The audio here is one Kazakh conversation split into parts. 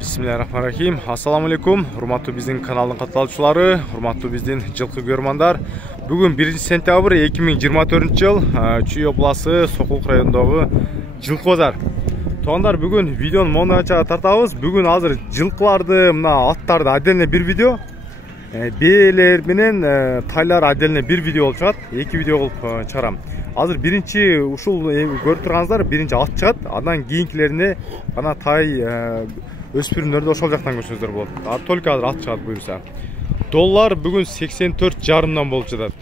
Bismillahirrahmanirrahim. Assalamu alaikum. Hurmatlı bizning kanalın katılımcıları, hurmatlı bizning жылқы görmanдар. Bugün 1 sentyabr 2024-yıl Чүй обласы Сокулук районундагы жылқы базар. Тоғандар, бүгін видеоны монача тартабыз. Бүгін азыр жылқыларды, мына аттарды отдельно bir video, бээлер менен тайлар отдельно bir video болуп чыгат. 2 видео кылып чыгарам. Азыр биринчи ушул көрүп турганыңыздар, биринчи ат чыгат. Андан кийинкилерине гана тай өспүрүмдөрдү ошол жактан көрсөздөр болот. Только азыр ат чыгат буюрса. Доллар бүгүн 84,5 болуп жатат.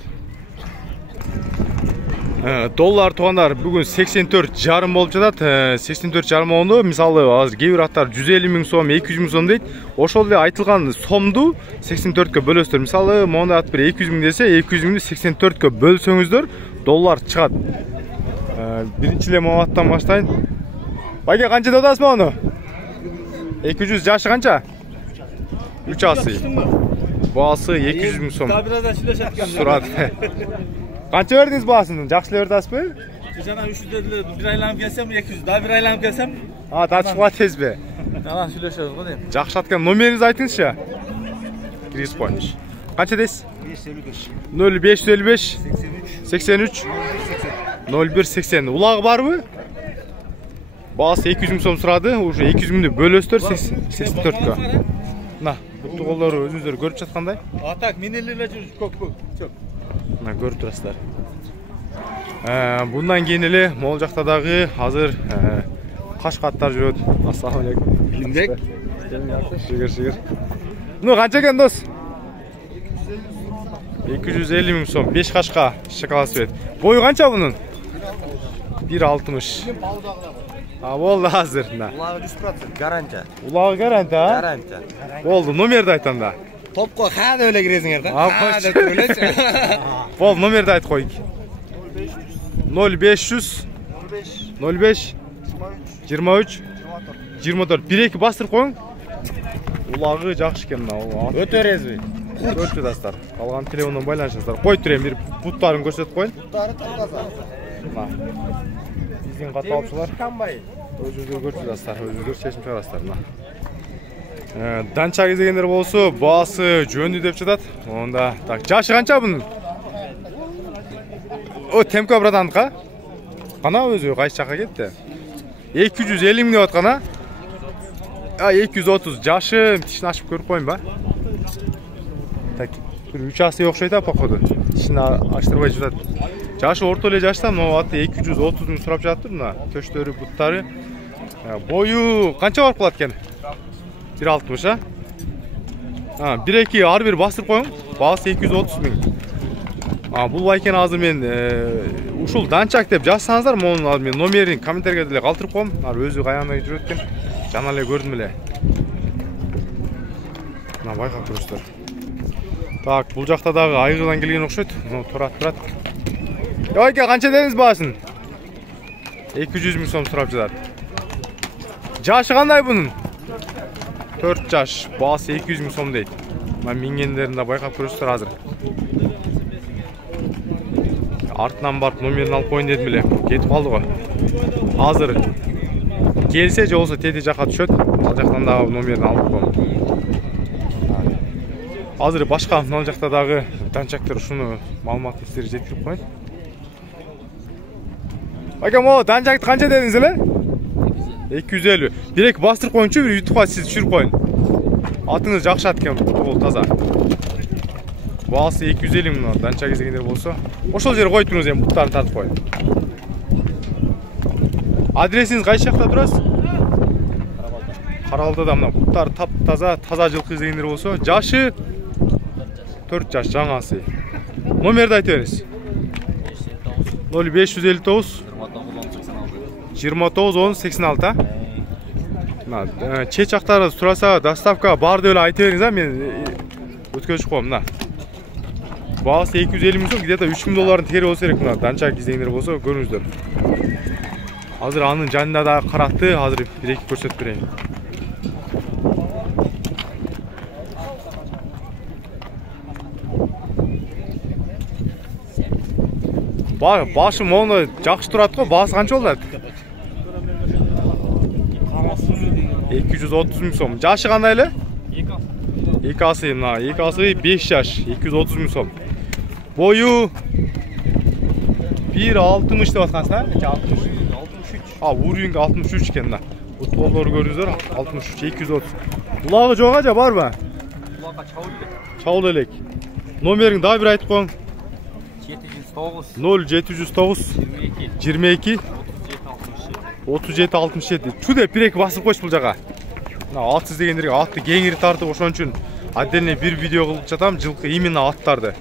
Доллар тугандар бүгүн 84,5 болуп жатат. 84,5 болду. Мисалы азыр кээ бир аттар 150 миң сом, 200 миң сом дейт. Ошол эле айтылган сомду 84кө бөлөсүздөр. Мисалы монда ат бир 200 миң десе, 200 миңди 84кө бөлсөңүздөр доллар чыгат. Биринчи эле аттан баштайын. Байке канча деп атасыз мону? 200 жашы канча? 3 асы. Баасы 200 миң сом. Сурат. Kança verdiniz bağısını? Жақсы вердіңіз бе? Жана 300 dedi. Bir aylanıp gelsem 200. Daha bir aylanıp gelsem? Ha, tartışma tez be. Tamam, söyleşiyoruz bu değil. Жақсы atkan numerinizi aytыңызшы. Kirgиз koymuş. Kança deyiz? 0555 83 0180. Ulağı var mı? Bağısı 200 миң сом сұрады. Уже 200 миңді бөлөстөр 84'ka. На, бұтты қолдары өзіңіздер көріп жатқандай. Атак, менелерлер жүр, көк. Мына көріп тұрасыздар. Bundan кейін эле могул жактадагы азыр кашка аттар жүрөт. Ассаламу алейкум. Билимбек. Шигир. Ну, канча экен дос? 250 миң сом, 5 кашка шоколад свет. Бою канча бунун? 1.60. Болду азыр. Улагы 100% гарантия. Улагы гарантия, а? Гарантия. Болду, номерди айтанда. Топко каада эле киресиңер да? Каада эле. Болду, номерди айт койгуй. 0500 05 23 24. 1-2 бастырып коюң. Улагы жакшы экен мына. Өтө резви. Көрүп жатасыздар. Калган телефондон байланышасыздар. Коюп турайын, бир буттарын көрсөтүп коюн. Буттары таза. Биздин каталыпчылар өзүңүздөр көрүп жатасыздар, өзүңүздөр чечим чыгарасыздар. Данчак издегендер болсо, баасы жөнү деп жатат. Онда так, жашы канча бунун? О, темка братанка. Кана өзү кайсы жака кетти? 250 миң деп аткан, а? 230 жашы, тишин ачып көрүп коюн ба? Так, бир 3 асы окшойт а походу. Тишин ачтырбай жатат. Жашы орто эле жашта, но аты 230 миң сурап жатыр мына. Төштөрү, буттары. Бою канча барып калат экен? 1.60, а? 1-2 ар бир бастырып коюң. Баасы 230 миң. Бул байкен азыр мен ушул данчак деп жазсаңыздар, монун мен номерин комментарийге деле калтырып коем. Ар өзү каянда жүрөт экен. Жана эле көрдүм эле. Мына байкап көрүңүздөр. Так, бул жакта дагы айгырдан келген окшойт. Турат. Байке канча дедиңиз баасын? 200 миң сом сурап жатат. Жашы кандай бунун? 4 жаш, баасы 200 миң сом дейт. Мына мингендерин да байкап көрүңүздөр азыр. Артынан барып номерин алып коюн дедим эле. Кетип калды го. Азыр келсе же болсо тети жака түшөт. Ал жактан дагы номерин алып коем. Азыр башка мына жакта дагы данчактар ушуну маалыматты сиздерге жеткирип коюн. Акам, данчакты канча дедиңиз эле? 250. Бирек бастырып коюңчу, бир ютубка сиз түшүрүп коюн. Атыңыз жакшы ат экен, бул таза. Баасы 250 миң данчак издегендер болсо, ошол жерге коюп туруңуз, эми буттарын тартып коюн. Адресиңиз кайсы жакта турасыз? Каралдыда мына буттар таза жылкы издегендер болсо, жашы 4 жаш жаңасы. Номерди айтып бериңиз. 0559 29 10 86. Чет жактары сураса, доставка бар деп эле айтып бериңиз, мен өткөзүп коем мына. Баасы 250 миң сом, где-то 3 миң долларын тери болсо керек мына. Данчак издегендер болсо, көрүңүздөр. Азыр анын жанында да каратты, азыр бир-эки көрсөтүп берейин. Башым оны жакшы турат го, баасы канча болот? 230 ming so'm. Yaşı qanday ele? 2. İkası mına. İkası 5 yaş. 230 ming so'm. Boyu 1.60 dep atkansın ha? 63. Ha, Uruying 63 ekan da. Bu to'lları görüyorsunuz 63, 230. Ulagı joq aja bar mı? Ulağa Çavul elek. Nomerini daha bir aytып qo'ying. 709 0709 22 22 37 67. Şu dep bir-екі басып qo'yшы бұл жаққа. Мына ат іздегендерге атты кеңірі тартып ошон үчүн отдельный bir видео кылып жатам, жылкы именно аттарды.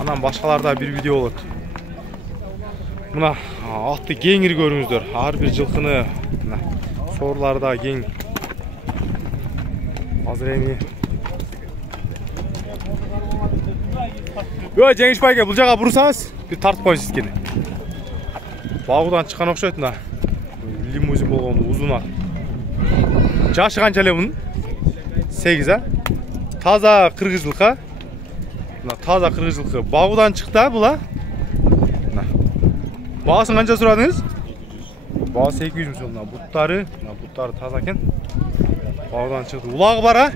Анан башкаларда bir видео болот. Мына атты кеңири көрүңүздөр. Ар бир жылкыны мына соорларда кең. Азыр эми Yo, Cengiz Bayke, бұл жаққа бұрсаңыз, bir тартып қойыңыз сізгені. Бағудан шыққан оқшайды мына. Лимузин болған uzun ат. Жашы қанша эле бұның? 8, а? Таза қырғыз жылқы. Мына таза қырғыз жылқы. Бағудан шықты бұл, а? Мына. Бағасын қанша сұрадыңыз? Бағасы 200 мың сом. Бұттары таза екен. Бағудан шықты. Улағы бар, а?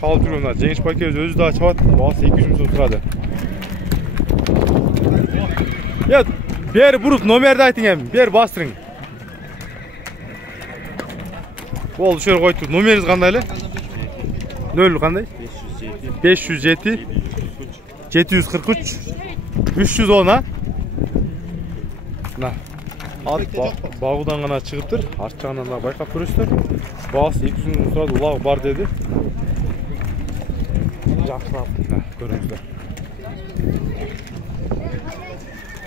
Çalıp duruyorum da. Cengiz Bayke özü daha çabat. Bağısı 200 milyon sırada. Ya bir burup nomerde aytın hem. Bir bastırın. Oldu şöyle koydu. Numeriniz kandaylı? Ne öyle kanday? 507 743 310 ha? Na. At bağıdan gana çıkıptır. Artçağından da baykap görürsüler. Bağısı 200 milyon sırada ulağı var dedi. Жақсылап көріңіздер.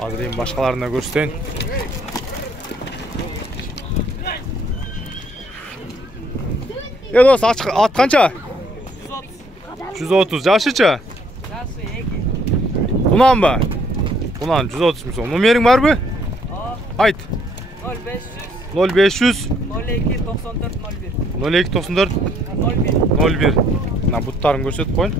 Азыр эми башкаларына көрсөтөйүн. Дос, ат канча? 130. Жашычы? Жашы 2. Унанбы? Унан 130 миң сом. Номериң барбы? Айт. 0500 02 94 01. 02 94 01. Мына буттарын көрсөтүп коюн.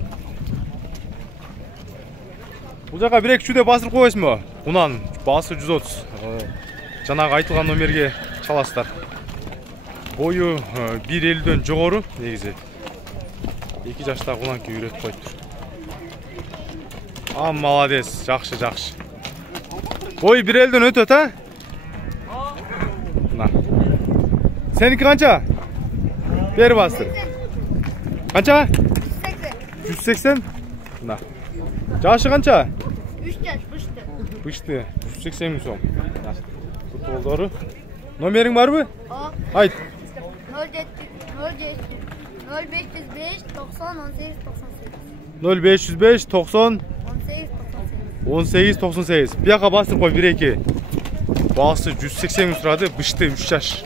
Бул жака бир-эки чүдө басырып коесузбу? Унан баасы 130. Жанагы айтылган номерге чаласыздар. Бою 1.50дөн жогору негизи. 2 жаштагы унанки үйрөтүп коюптур. А, молодец, жакшы. Бой 1.50дөн өтөт, а? Мына. Сеники канча? Бери бастыр. Kança? 180. Mına. Yaşı kança? 3 yaş, Bıştı. 180 milyon. Bu to'lları. Nomerin var mı? Haydi. 0505 90 18 98. 0505 90 18 98. Bir yaka bastır koy 1-2. Bağısı 180 milyon sırada. Bıştı 3 yaş.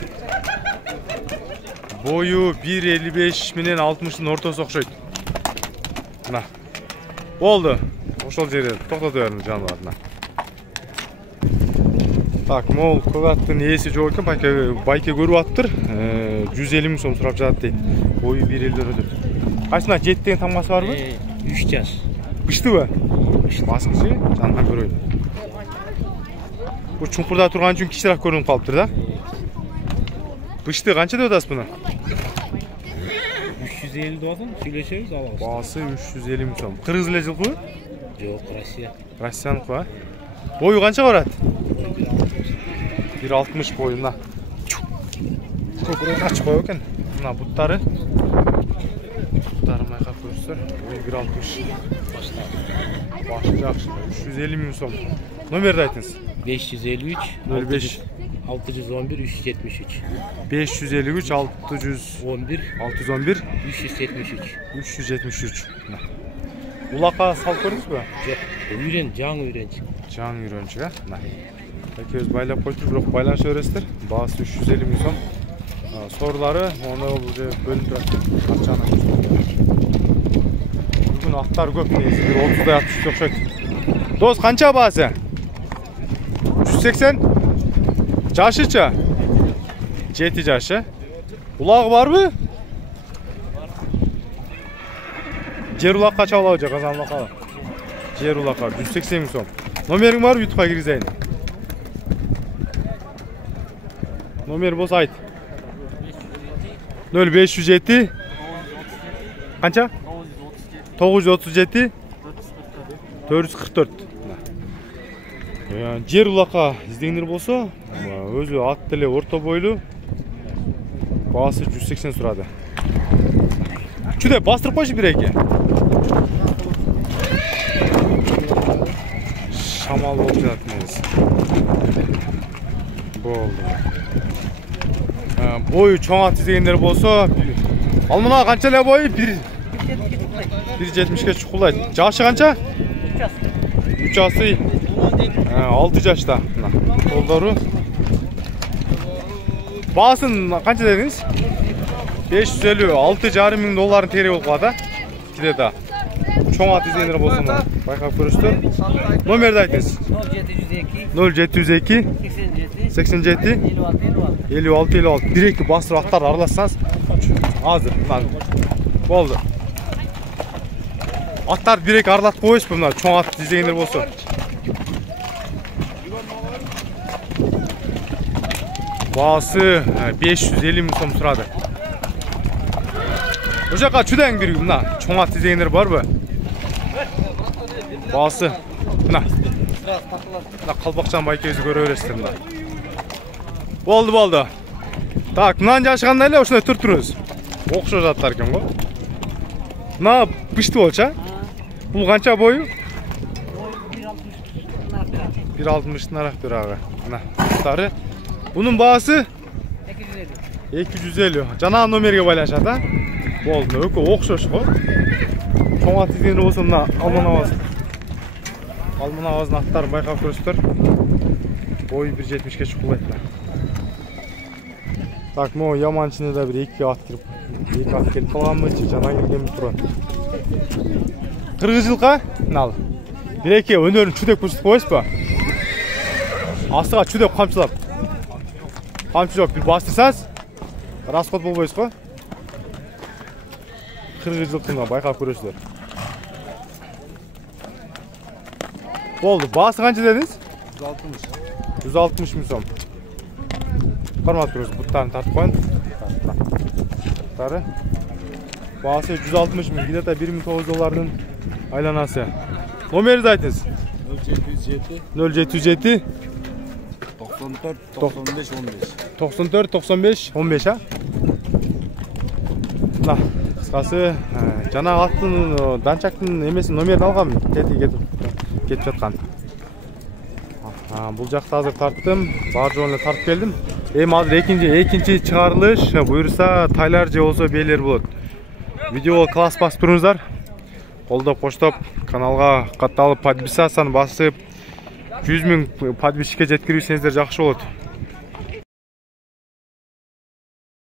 Boyu 1.55 менен 60'ın ortası okşaydı. Mına. Oldu. Oşol жерде токтото бердим жаныбарына. Так, мол кылаттын ээси жок экен, байке көрүп аттыр. 150 миң сом сурап жатат дейт. Бою 1.50 өтөт. Кайсына жет деген тамгасы барбы? 3 жаш. Быштыбы? Басыңчы, жанынан көрөйүн. Бу чуңкурда турган үчүн кичираак көрүнүп калыптыр да. Бышты канча деп атасыз буну? 350 доатын, сүйлөшөбүз алабыз. Баасы 350 миң сом. Кыргыз эле жылкыбы? Жок, Россия. Россияныкы, а? Бою канча барат? 1.60 boyuna. Көкірек ачып қойып екен. Мына бұттары. Бұттары майқап көрсіздер. Ой, 1.60. Башы жақшы. 350 миң сом. Номерді айтыңыз. 553 05 611 373. 553 611 373. 373. Улаққа салып көрдіңіз бе? Жоқ, үйрен, жаң үйренші. Жаң үйренші, а? Екеуіз байлап қойдық, бірақ байланша өрестер. Басы 350 миң сом. Soruları onu bölüp atacağım. Bugün atlar köp neyse, bir 30'da yatmış çok şey. Dost kança bazı? 180. Caşıça? Jeti caşı. Ulağı var mı? Jer ulak kaç alacak kazanmak ala? Jer ulak var 180 bin son. Numerin var mı YouTube'a gireceğin? Numer boz ait. 0507 Qancha? 937 444. Жер улакка издегендер болсо, өзү ат деле орто бойлуу. Баасы 180 сурады. Чүдө бастырып койчу бир-эки. Шамал болуп жатат негизи. Болду. Бою чоң ат издегендер болсо, ал мына канча эле бою? 1.70 чукулдайт. Жашы канча? 3 жасы. 6 жашта. Колдору. Баасын канча дедиңиз? 550, 6,5 миң долларын тери болуп калат, а? Киде да. Чоң ат издегендер болсо, байкап көрүңүздөр. Номерди айтыңыз. 0702 87 56 Бир-эки бастырып аттарды аралассаңыз, азыр. Болду. Аттарды бир-эки аралатып коюңузбу, мына чоң ат издегендер болсо. Баасы 550 миң сом сурады. О жака чүдең бир мына чоң ат издегендер барбы? Баасы мына калбакчан байкебизди көрө бересиздер мына. Болду. Так, мынанын жашы кандай эле ошондой туруп туруңуз. Окшош аттар экен го. Мына пышты болчу, а? Бул канча бою? 1.60 нарак бирагы. Мына аттары. Bunun baası 250. Жана номерге байланышат, а? Болду, өкө окшош го. Чоң ат издегендер болсо мына Алман аваздын аттарын байкап көрүңүздөр. Бою 1.70 чукулдайт. Так, могу яманын ичине да бир 2 ат келип калганбычы, жана келгенби турат. Кыргыз жылка, мына бир-эки өнөрүн чүдөп көрсөтүп коесузбу? Астыга чүдөп камчылап. Камчы жок, бир бастырсаңыз, расход болбойсуз го. Кыргыз жылкыны байкап көрөсүздөр. Болду, баасы канча дедиңиз? 160 миң сом. Кармап көрөсүз, буттарын тартып коюн. Буттары. Баасы 160 миң, где-то 1.900 доллардын айланасы. Номерди айтыңыз. 0707 94 95 15, а? Мына кыскасы жана аттын данчактын эмесин номерин алгам, кетип жаткан. Бул жакта азыр тарттым, бар жоон эле тартып келдим. Эми азыр экинчи чыгарылыш буюрса тайлар же болсо бээлер болот. Видеого класс басып туруңуздар. Колдоп коштоп, каналга катталып подписацияны басып 100 миң подписчикке жеткирсеңиздер жакшы болот.